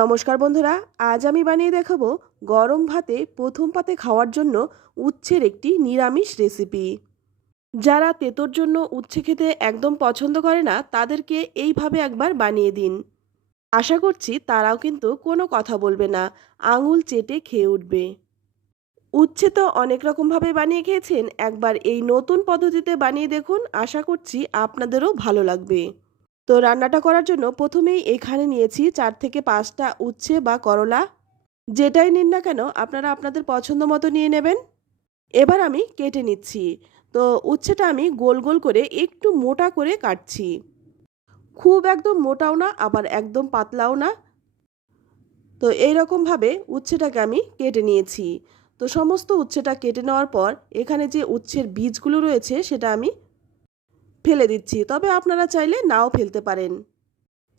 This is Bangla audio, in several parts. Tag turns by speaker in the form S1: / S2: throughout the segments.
S1: নমস্কার বন্ধুরা, আজ আমি বানিয়ে দেখাবো গরম ভাতে প্রথম পাতে খাওয়ার জন্য উচ্ছের একটি নিরামিষ রেসিপি। যারা তেতোর জন্য উচ্ছে খেতে একদম পছন্দ করে না, তাদেরকে এইভাবে একবার বানিয়ে দিন। আশা করছি তারাও কিন্তু কোনো কথা বলবে না, আঙুল চেটে খেয়ে উঠবে। উচ্ছে তো অনেক রকমভাবে বানিয়ে খেয়েছেন, একবার এই নতুন পদ্ধতিতে বানিয়ে দেখুন, আশা করছি আপনাদেরও ভালো লাগবে। তো রান্নাটা করার জন্য প্রথমেই এখানে নিয়েছি চার থেকে পাঁচটা উচ্ছে বা করলা। যেটাই নিন না কেন, আপনারা আপনাদের পছন্দ মতো নিয়ে নেবেন। এবার আমি কেটে নিচ্ছি। তো উচ্ছেটা আমি গোল গোল করে একটু মোটা করে কাটছি। খুব একদম মোটাও না, আবার একদম পাতলাও না। তো এইরকমভাবে উচ্ছেটাকে আমি কেটে নিয়েছি। তো সমস্ত উচ্ছেটা কেটে নেওয়ার পর এখানে যে উচ্ছের বীজগুলো রয়েছে সেটা আমি ফেলে দিচ্ছি, তবে আপনারা চাইলে নাও ফেলতে পারেন।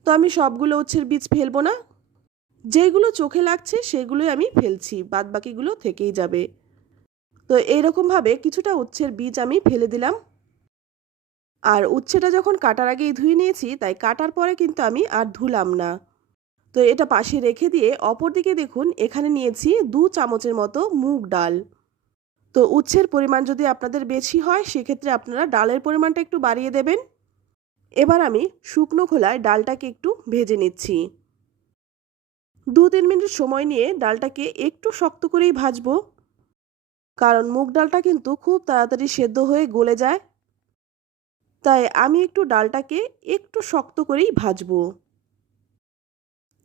S1: তো আমি সবগুলো উচ্ছের বীজ ফেলব না। যেগুলো চোখে লাগছে সেগুলোই আমি ফেলছি বাদ বাকিগুলো থেকেই যাবে। তো এইরকমভাবে কিছুটা উচ্ছের বীজ আমি ফেলে দিলাম। আর উচ্ছেটা যখন কাটার আগেই ধুয়ে নিয়েছি, তাই কাটার পরে কিন্তু আমি আর ধুলাম না। তো এটা পাশে রেখে দিয়ে অপর দিকে দেখুন, এখানে নিয়েছি দু চামচের মতো মুগ ডাল। তো উচ্ছের পরিমাণ যদি আপনাদের বেশি হয়, সেক্ষেত্রে আপনারা ডালের পরিমাণটা একটু বাড়িয়ে দেবেন। এবার আমি শুকনো খোলায় ডালটাকে একটু ভেজে নিচ্ছি। দু তিন মিনিট সময় নিয়ে ডালটাকে একটু শক্ত করেই ভাজবো। কারণ মুগ ডালটা কিন্তু খুব তাড়াতাড়ি সেদ্ধ হয়ে গলে যায়। তাই আমি একটু ডালটাকে একটু শক্ত করেই ভাজবো।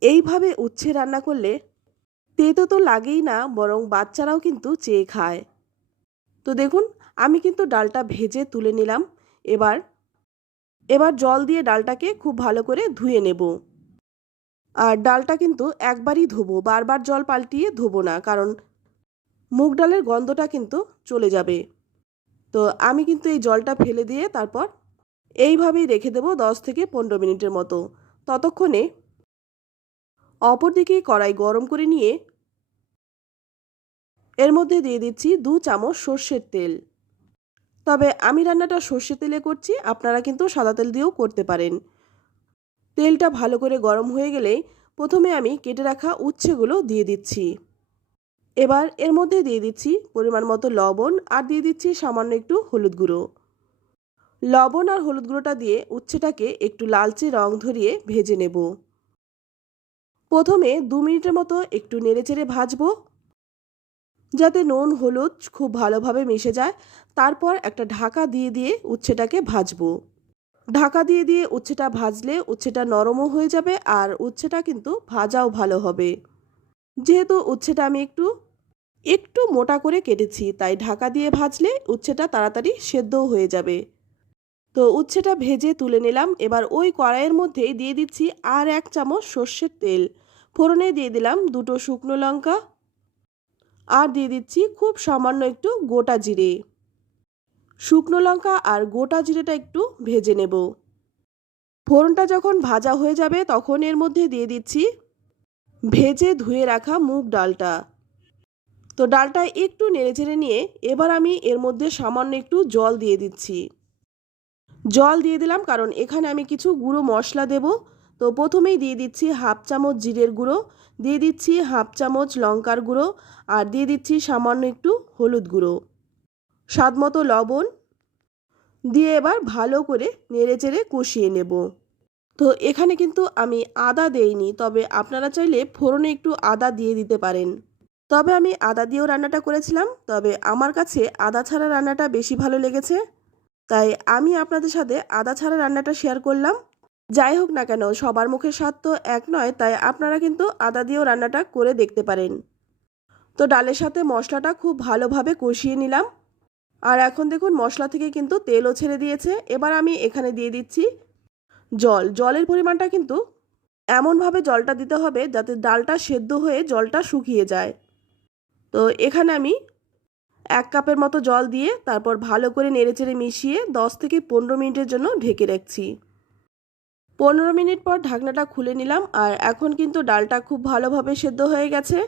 S1: এইভাবে উচ্ছে রান্না করলে তেতো তো লাগেই না, বরং বাচ্চারাও কিন্তু চেয়ে খায়। তো দেখুন, আমি কিন্তু ডালটা ভেজে তুলে নিলাম। এবার এবার জল দিয়ে ডালটাকে খুব ভালো করে ধুয়ে নেব। আর ডালটা কিন্তু একবারই ধোবো, বারবার জল পাল্টিয়ে ধোবো না, কারণ মুগ ডালের গন্ধটা কিন্তু চলে যাবে। তো আমি কিন্তু এই জলটা ফেলে দিয়ে তারপর এইভাবেই রেখে দেবো দশ থেকে পনেরো মিনিটের মতো। ততক্ষণে অপরদিকে কড়াই গরম করে নিয়ে এর মধ্যে দিয়ে দিচ্ছি দু চামচ সর্ষের তেল। তবে আমি রান্নাটা সর্ষের তেলে করছি, আপনারা কিন্তু সাদা তেল দিয়েও করতে পারেন। তেলটা ভালো করে গরম হয়ে গেলে প্রথমে আমি কেটে রাখা উচ্ছেগুলো দিয়ে দিচ্ছি। এবার এর মধ্যে দিয়ে দিচ্ছি পরিমাণ মতো লবণ আর দিয়ে দিচ্ছি সামান্য একটু হলুদ গুঁড়ো। লবণ আর হলুদ গুঁড়োটা দিয়ে উচ্ছেটাকে একটু লালচে রং ধরিয়ে ভেজে নেব। প্রথমে দু মিনিটের মতো একটু নেড়েচেড়ে ভাজবো। যাতে নুন, হলুদ খুব ভালোভাবে মিশে যায়। তারপর একটা ঢাকা দিয়ে দিয়ে উচ্ছেটাকে ভাজবো। ঢাকা দিয়ে দিয়ে উচ্ছেটা ভাজলে উচ্ছেটা নরমও হয়ে যাবে আর উচ্ছেটা কিন্তু ভাজাও ভালো হবে। যেহেতু উচ্ছেটা আমি একটু একটু মোটা করে কেটেছি, তাই ঢাকা দিয়ে ভাজলে উচ্ছেটা তাড়াতাড়ি সেদ্ধও হয়ে যাবে। তো উচ্ছেটা ভেজে তুলে নিলাম। এবার ওই কড়াইয়ের মধ্যেই দিয়ে দিচ্ছি আর এক চামচ সর্ষের তেল। ফোড়নে দিয়ে দিলাম দুটো শুকনো লঙ্কা আর দিয়ে দিচ্ছি খুব সামান্য একটু গোটা জিরে। শুকনো লঙ্কা আর গোটা জিরেটা একটু ভেজে নেব। ফোড়নটা যখন ভাজা হয়ে যাবে তখন এর মধ্যে দিয়ে দিচ্ছি ভেজে ধুয়ে রাখা মুগ ডালটা। তো ডালটা একটু নেড়েচেড়ে নিয়ে এবার আমি এর মধ্যে সামান্য একটু জল দিয়ে দিচ্ছি। জল দিয়ে দিলাম কারণ এখানে আমি কিছু গুঁড়ো মশলা দেব তো প্রথমেই দিয়ে দিচ্ছি হাফ চামচ জিরের গুঁড়ো, দিয়ে দিচ্ছি হাফ চামচ লঙ্কার গুঁড়ো আর দিয়ে দিচ্ছি সামান্য একটু হলুদ গুঁড়ো। স্বাদ মতো লবণ দিয়ে এবার ভালো করে নেড়েচেড়ে কষিয়ে নেব। তো এখানে কিন্তু আমি আদা দেইনি, তবে আপনারা চাইলে ফোড়নে একটু আদা দিয়ে দিতে পারেন। তবে আমি আদা দিয়েও রান্নাটা করেছিলাম, তবে আমার কাছে আদা ছাড়া রান্নাটা বেশি ভালো লেগেছে। তাই আমি আপনাদের সাথে আদা ছাড়া রান্নাটা শেয়ার করলাম। যাই হোক না কেন, সবার মুখে স্বাদ তো এক নয়, তাই আপনারা কিন্তু আদা দিয়েও রান্নাটা করে দেখতে পারেন। তো ডালের সাথে মশলাটা খুব ভালোভাবে কষিয়ে নিলাম। আর এখন দেখুন মশলা থেকে কিন্তু তেলও ছেড়ে দিয়েছে। এবার আমি এখানে দিয়ে দিচ্ছি জল। জলের পরিমাণটা কিন্তু এমনভাবে জলটা দিতে হবে যাতে ডালটা সেদ্ধ হয়ে জলটা শুকিয়ে যায়। তো এখানে আমি এক কাপের মতো জল দিয়ে তারপর ভালো করে নেড়েচেড়ে মিশিয়ে দশ থেকে পনেরো মিনিটের জন্য ঢেকে রাখছি। পনেরো মিনিট পর ঢাকনাটা খুলে নিলাম আর এখন কিন্তু ডালটা খুব ভালোভাবে সেদ্ধ হয়ে গেছে।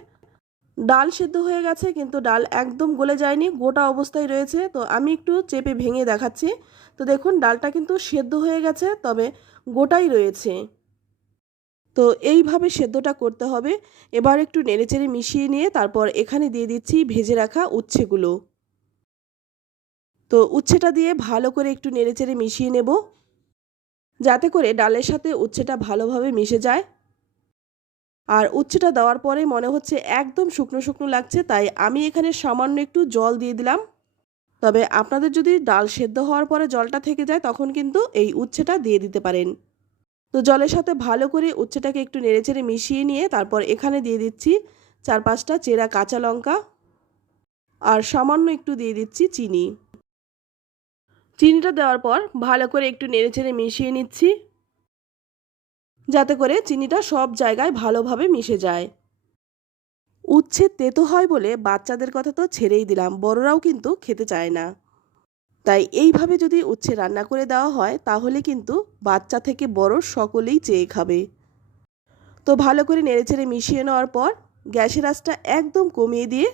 S1: ডাল সেদ্ধ হয়ে গেছে কিন্তু ডাল একদম গলে যায়নি, গোটা অবস্থায় রয়েছে। তো আমি একটু চেপে ভেঙে দেখাচ্ছি। তো দেখুন, ডালটা কিন্তু সেদ্ধ হয়ে গেছে, তবে গোটাই রয়েছে। তো এইভাবে সেদ্ধটা করতে হবে। এবার একটু নেড়েচেড়ে মিশিয়ে নিয়ে তারপর এখানে দিয়ে দিচ্ছি ভেজে রাখা উচ্ছেগুলো। তো উচ্ছেটা দিয়ে ভালো করে একটু নেড়েচেড়ে মিশিয়ে নেব। যাতে করে ডালের সাথে উচ্ছেটা ভালোভাবে মিশে যায়। আর উচ্ছেটা দেওয়ার পরে মনে হচ্ছে একদম শুকনো শুকনো লাগছে, তাই আমি এখানে সামান্য একটু জল দিয়ে দিলাম। তবে আপনাদের যদি ডাল সেদ্ধ হওয়ার পরে জলটা থেকে যায়, তখন কিন্তু এই উচ্ছেটা দিয়ে দিতে পারেন। তো জলের সাথে ভালো করে উচ্ছেটাকে একটু নেড়েচেড়ে মিশিয়ে নিয়ে তারপর এখানে দিয়ে দিচ্ছি চার পাঁচটা চেরা কাঁচা লঙ্কা। আর সামান্য একটু দিয়ে দিচ্ছি চিনি। চিনিটা দেওয়ার পর ভালো করে একটু নেড়ে নেড়েচেড়ে মিশিয়ে নিচ্ছি। যাতে করে চিনিটা সব জায়গায় ভালোভাবে মিশে যায়। উচ্ছে তেতো হয় বলে বাচ্চাদের কথা তো ছেড়েই দিলাম, বড়রাও কিন্তু খেতে চায় না। তাই এইভাবে যদি উচ্ছে রান্না করে দেওয়া হয়, তাহলে কিন্তু বাচ্চা থেকে বড় সকলেই চেয়ে খাবে। তো ভালো করে নেড়েচেড়ে মিশিয়ে নেওয়ার পর গ্যাসের আঁচটা একদম কমিয়ে দিয়ে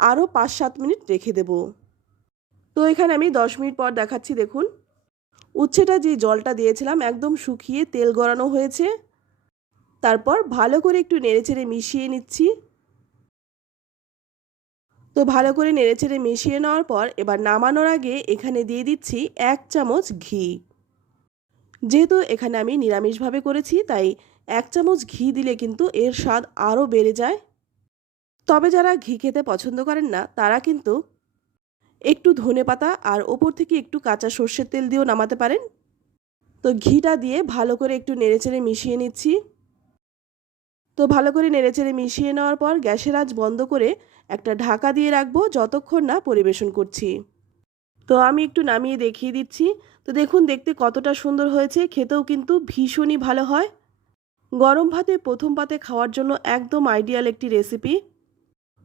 S1: আরও পাঁচ সাত মিনিট রেখে দেব। তো এখানে আমি দশ মিনিট পর দেখাচ্ছি, দেখুন। উচ্ছেটা যে জলটা দিয়েছিলাম, একদম শুকিয়ে তেল গড়ানো হয়েছে। তারপর ভালো করে একটু নেড়েচেড়ে মিশিয়ে নিচ্ছি। তো ভালো করে নেড়েচেড়ে মিশিয়ে নেওয়ার পর এবার নামানোর আগে এখানে দিয়ে দিচ্ছি এক চামচ ঘি। যেহেতু এখানে আমি নিরামিষভাবে করেছি, তাই এক চামচ ঘি দিলে কিন্তু এর স্বাদ আরও বেড়ে যায়। তবে যারা ঘি খেতে পছন্দ করেন না, তারা কিন্তু একটু ধনে পাতা আর ওপর থেকে একটু কাঁচা সর্ষের তেল দিয়েও নামাতে পারেন। তো ঘিটা দিয়ে ভালো করে একটু নেড়েচেড়ে মিশিয়ে নিচ্ছি। তো ভালো করে নেড়েচেড়ে মিশিয়ে নেওয়ার পর গ্যাসের আঁচ বন্ধ করে একটা ঢাকা দিয়ে রাখব যতক্ষণ না পরিবেশন করছি। তো আমি একটু নামিয়ে দেখিয়ে দিচ্ছি। তো দেখুন, দেখতে কতটা সুন্দর হয়েছে। খেতেও কিন্তু ভীষণই ভালো হয়। গরম ভাতে প্রথম পাতে খাওয়ার জন্য একদম আইডিয়াল একটি রেসিপি।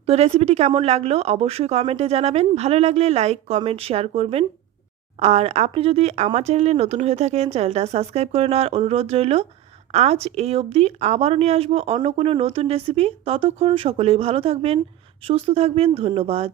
S1: তো রেসিপিটি কেমন লাগল অবশ্যই কমেন্টে জানাবেন। ভালো লাগলে লাইক কমেন্ট শেয়ার করবেন। আর আপনি যদি আমার চ্যানেলে নতুন হয়ে থাকেন চ্যানেলটা সাবস্ক্রাইব করে নেওয়ার অনুরোধ রইল। আজ এই অবধি আবারও নিয়ে আসব অন্য কোনো নতুন রেসিপি ততক্ষণ সকলেই ভালো থাকবেন, সুস্থ থাকবেন, ধন্যবাদ।